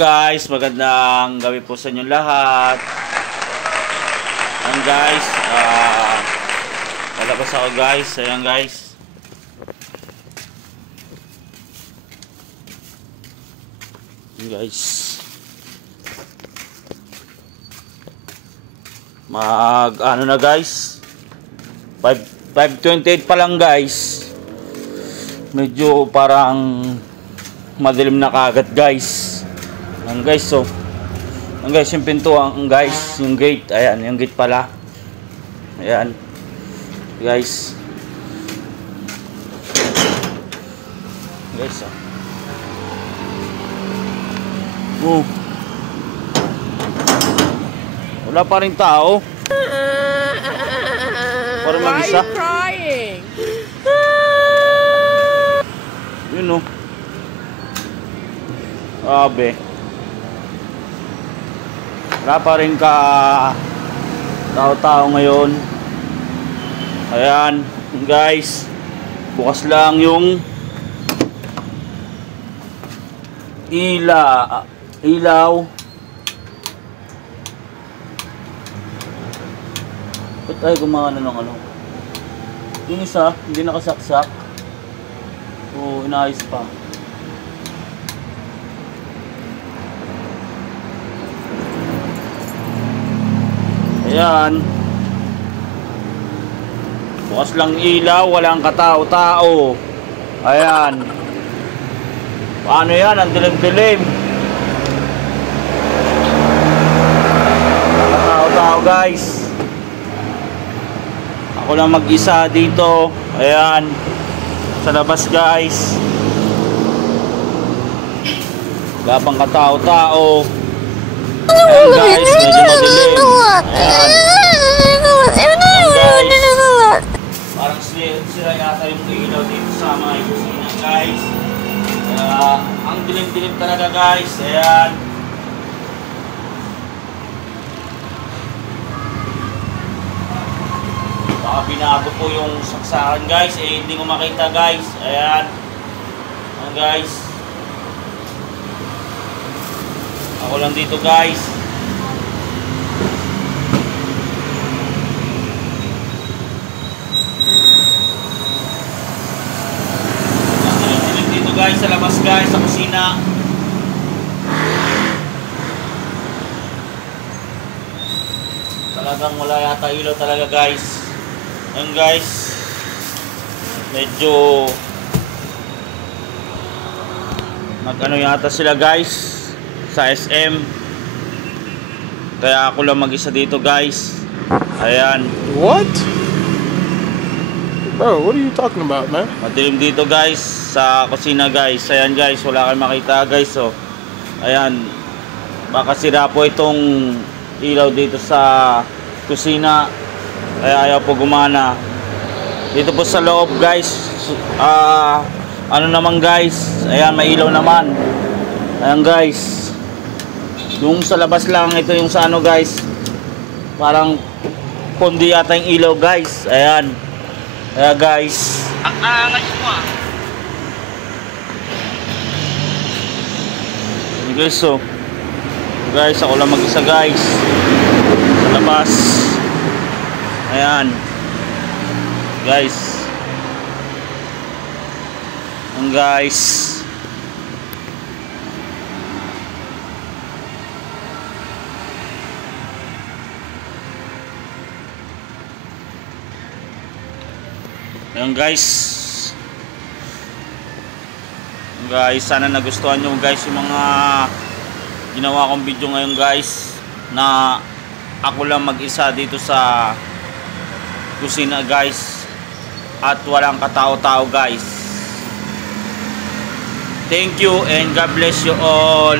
guys, magandang gabi po sa inyo lahat. Ayan guys, palabas ako guys. Ayan guys. Ayan guys. Ano na guys, 5:28 pa lang guys. Medyo parang madilim na kagad guys. Ayan guys, so ayan guys, yung pintuan guys, yung gate, ayan, yung gate pala. Ayan guys. Guys, wala pa rin tao. Parang mag-isa. Why are you crying? Yun o. Grabe. Wala pa rin ka tao-tao ngayon. Ayan guys, bukas lang yung ilaw. Ba't tayo gumana ng ano? Yung isa, hindi nakasaksak. Oo, inaayos pa. Ayan. Bukas lang ilaw, walang katao-tao. Ayan. Paano yan? Ang dilim-dilim. Katao-tao guys. Ako lang mag-isa dito. Ayan. Sa labas guys. Wala pang katao-tao. Ayan guys, medyo madilim. Ayan. Ayan guys. Parang sira yata yung ilaw dito sa mga kusina guys. Ang dilim-dilim talaga guys. Ayan. Baka binago po yung saksakan guys. Hindi ko makita guys. Ayan. Ayan guys. Ako lang dito guys. Dilim-dilim dito guys sa labas guys, sa kusina. Talagang wala yata ilaw talaga guys. Ayan guys. Medyo nag-ano yata sila guys sa SM. Kaya ako lang mag-isa dito guys. Ayan. What? Bro, what are you talking about, man? Madilim dito guys sa kusina guys. Ayan guys, wala kayong makita guys. So, ayan. Baka sira po itong ilaw dito sa kusina. Kaya ayaw po gumana. Dito po sa loob guys. Ano naman guys. Ayan, may ilaw naman. Ayan guys. Yung sa labas lang, ito yung sa ano guys, parang kundi yata yung ilaw guys. Ayan. Ayan guys. Ang angas mo ah. Ayan guys, so guys, ako lang mag-isa guys sa labas. Ayan guys. Ayan guys. Ayan guys. Guys, sana nagustuhan nyo guys yung mga ginawa kong video ngayon guys, na ako lang mag-isa dito sa kusina guys, at walang katao-tao guys. Thank you and God bless you all.